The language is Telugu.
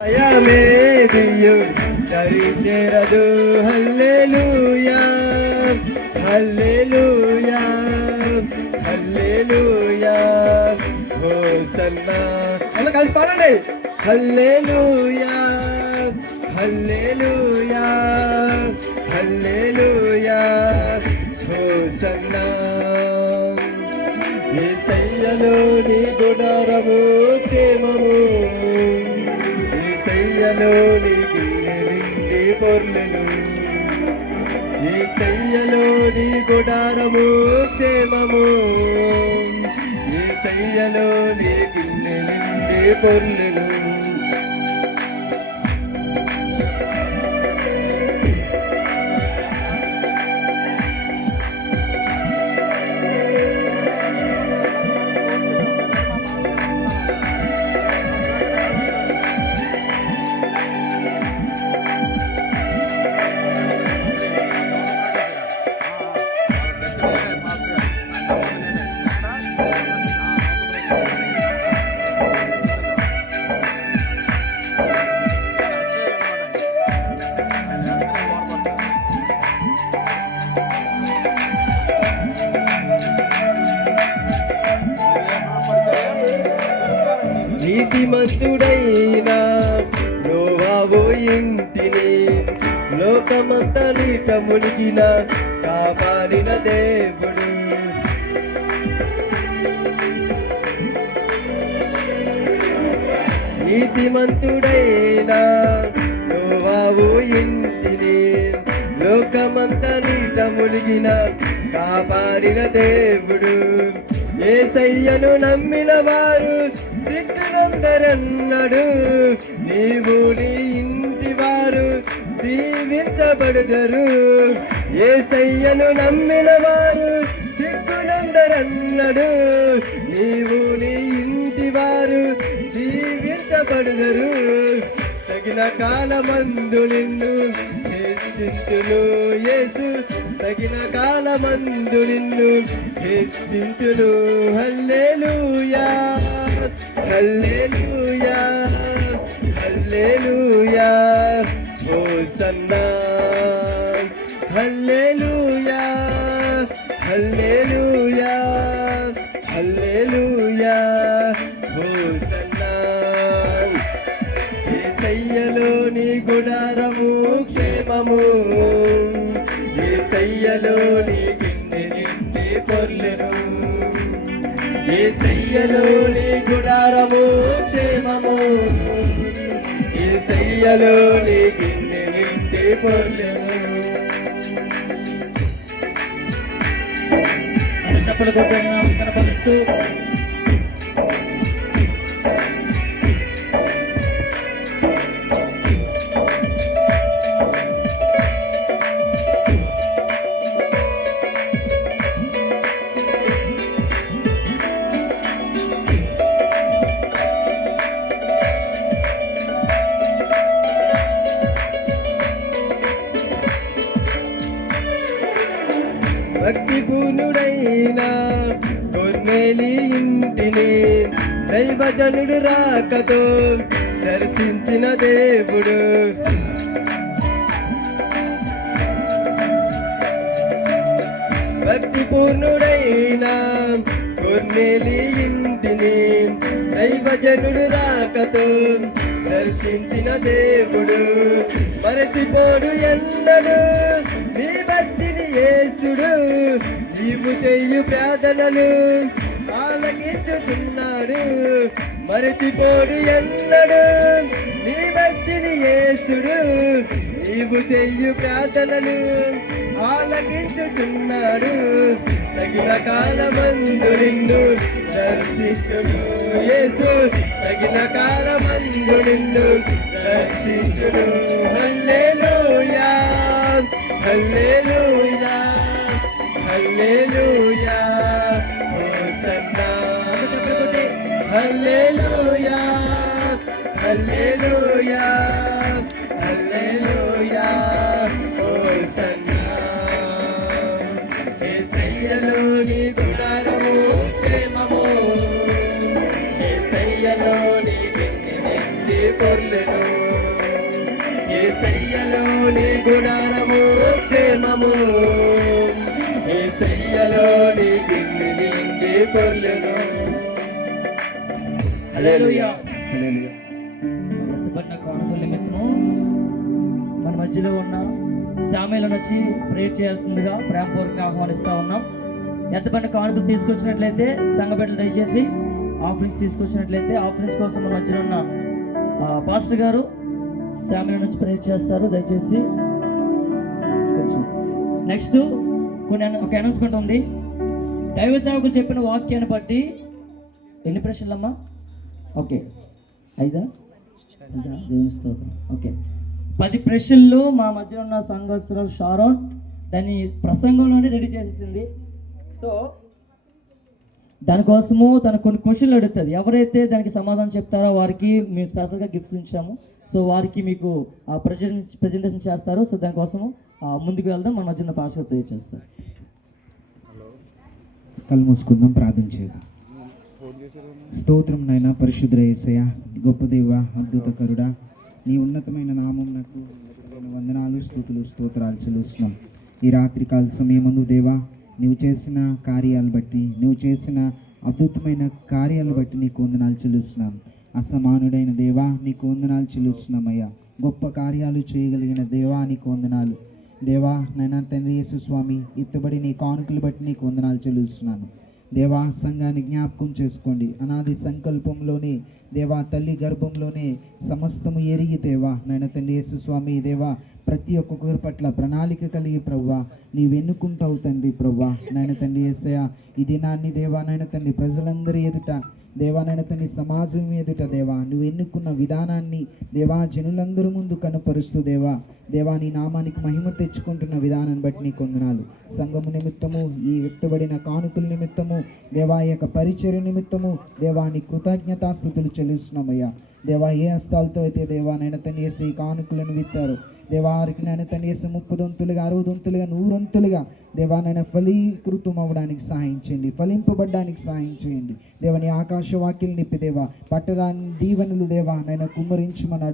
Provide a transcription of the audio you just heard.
భయమేదియు హల్లెలూయా హల్లెలూయా హల్లెలూయా. హోసన్నా. అందరూ కలిసి పాడండి. హల్లెలూయా హల్లెలూయా హల్లెలూయా. హోసన్నా. ఏసయ్యలోని గుడారము క్షేమము ఏసయ్యలోని గిన్నె నిండి పొర్లెను. ఏసయ్యలోని గుడారము క్షేమము. ఏసయ్యలోని గిన్నె నిండి పొర్లెను. నీతిమంతుడైనా నోవావు ఇంటిని లోకమంత నీట మునిగిన కాపాడిన దేవుడు. నీతిమంతుడైనా నోవావు ఇంటిని లోకమంత నీట మునిగిన కాపాడిన దేవుడు. ఏసయ్యను నమ్మిన వారు సిగ్గునందరన్నాడు నీవు నీ ఇంటి వారు దీవించబడుదరు. ఏసయ్యను నమ్మిన వారు సిగ్గునందరన్నాడు నీవు నీ ఇంటి వారు దీవించబడుదరు. తగిన కాలమందు నిన్ను హెచ్చించును యేసు. తగిన కాలమందు నిన్ను హెచ్చించును. హల్లెలూయా. హల్లెలూయా హల్లెలూయా హోసన్నా హల్లెలూయా హల్లెలూయా హల్లెలూయా హోసన్నా ఏసయ్యలోని గుడారము క్షేమము. ఏసయ్యలోని ఏసయ్యలోని గుడారము క్షేమము. ఏసయ్యలోని గిన్నె నిండి కనపరుస్తూ దైవజనుడు రాకతో దర్శించిన దేవుడు. భక్తి పూర్ణుడైన కొన్నేలి ఇంటిని దైవజనుడు రాకతో దర్శించిన దేవుడు. మరచిపోడు ఎన్నడు నీ భక్తిని యేసుడు. నీవు చెయ్యు ప్రార్థనలు ఆలకించుచున్నాడు మరచిపోడు ఎన్నడు. నీ భక్తిని యేసుడు నీవు చెయ్యు ప్రార్థనలు. ఆలకించుచున్నాడు తగిన కాలమందు నిన్ను దర్శించుడు. యేసు తగిన కాలమందు నిన్ను దర్శించుడు. హల్లెలూయా హల్లెలూయా హల్లెలూయా. హల్లెలూయా హల్లెలూయా హల్లెలూయా హోసన్నా యేసయ్యలో నీ గుడారము క్షేమము. యేసయ్యలో నీ వెండి వెండి పొల్లెను యేసయ్యలో నీ గుడారము క్షేమము. యేసయ్యలో నీ గిన్నె నిండి పొల్లెను ఎత్తబడిన కానుకల నిమిత్తము మన మధ్యలో ఉన్న శామ్యులను వచ్చి ప్రేయర్ చేయాల్సిందిగా ప్రేమపూర్వకంగా ఆహ్వానిస్తా ఉన్నాం. ఎత్తబడిన కానుకలు తీసుకొచ్చినట్లయితే సంఘ బిడ్డలు దయచేసి ఆఫరింగ్స్ తీసుకొచ్చినట్లయితే ఆఫరింగ్స్ కోసం మన మధ్యలో ఉన్న పాస్టర్ గారు శామ్యుల నుంచి ప్రేయర్ చేస్తారు. దయచేసి కొంచెం నెక్స్ట్ కొన్ని ఒక అనౌన్స్మెంట్ ఉంది. దైవ సేవకులు చెప్పిన వాక్యాన్ని బట్టి ఎన్ని ప్రశ్నలమ్మా? ఓకే. ఐదా? ఐదా? దేవుని స్తోత్రం. ఓకే. పది ప్రశ్నలు మా మధ్య ఉన్న సంఘస్థులు షారోన్ దాన్ని ప్రసంగంలోనే రెడీ చేసేసింది. సో దానికోసము తను కొన్ని క్వశ్చన్లు అడుగుతుంది. ఎవరైతే దానికి సమాధానం చెప్తారో వారికి మేము స్పెషల్గా గిఫ్ట్స్ ఉంచాము సో వారికి మీకు ప్రజెంట్ ప్రజెంటేషన్ చేస్తారు. సో దానికోసము ముందుకు వెళ్దాం. మన మధ్య ఉన్న పాస్టర్ ప్రే చేస్తారు. కళ్ళు మూసుకుందాం ప్రార్థన చేద్దాం. స్తోత్రం నైనా పరిశుద్ర ఏసయ గొప్ప దేవ అద్భుత కరుడా నీ ఉన్నతమైన నామం నాకు వందనాలు స్థుతులు స్తోత్రాలు చెల్లిస్తున్నాం. ఈ రాత్రి కాల సమయమందు దేవా నువ్వు చేసిన కార్యాలు బట్టి నువ్వు చేసిన అద్భుతమైన కార్యాలు బట్టి నీకు వందనాలు చెల్లిస్తున్నాం. అసమానుడైన దేవా నీకు వందనాలు చెల్లిస్తున్నామయ్యా గొప్ప కార్యాలు చేయగలిగిన దేవా నీకు వందనాలు. దేవా నైనా తండ్రి యేసు స్వామి ఇత్తబడి నీ కానుకలు బట్టి నీకు వందనాలు చెల్లిస్తున్నాను. దేవా సంఘాన్ని జ్ఞాపకం చేసుకోండి. అనాది సంకల్పంలోనే దేవా తల్లి గర్భంలోనే సమస్తము ఎరిగి దేవా నాయన తండ్రి యేసు స్వామి దేవా ప్రతి ఒక్కొక్కరి పట్ల ప్రణాళిక కలిగి ప్రవ్వా. నీ ఎన్నుకుంటావు తండ్రి ప్రవ్వా నాయన తండ్రి యేసయ్య ఈ దినాన్ని దేవా నాయన తండ్రి ప్రజలందరి ఎదుట దేవా నాయన తండ్రి సమాజం ఎదుట దేవా నువ్వు ఎన్నుకున్న విధానాన్ని దేవా జనులందరి ముందు కనుపరుస్తూ దేవా దేవా నీ నామానికి మహిమ తెచ్చుకుంటున్న విధానాన్ని బట్టి నీ కొందనాలు సంఘము నిమిత్తము ఈ ఎత్తబడిన కానుకల నిమిత్తము దేవా యొక్క పరిచర్య నిమిత్తము దేవా నీ కృతజ్ఞతాస్థుతులు చెల్లిస్తున్నామయ్యా. దేవా ఏ హస్తాలతో అయితే దేవా నైనా వేసి కానుకలను విత్తారు దేవారికి నాయన తండ్రి వేసి ముప్పు అరవై నూరొంతులుగా దేవా నైనా ఫలీకృతం అవ్వడానికి సహాయం చేయండి ఫలింపబడ్డానికి సహాయం చేయండి. దేవని ఆకాశవాక్యం నిప్పి దేవా పట్టరాని దీవెనలు దేవా నైనా కుమ్మరించమన్నాడు.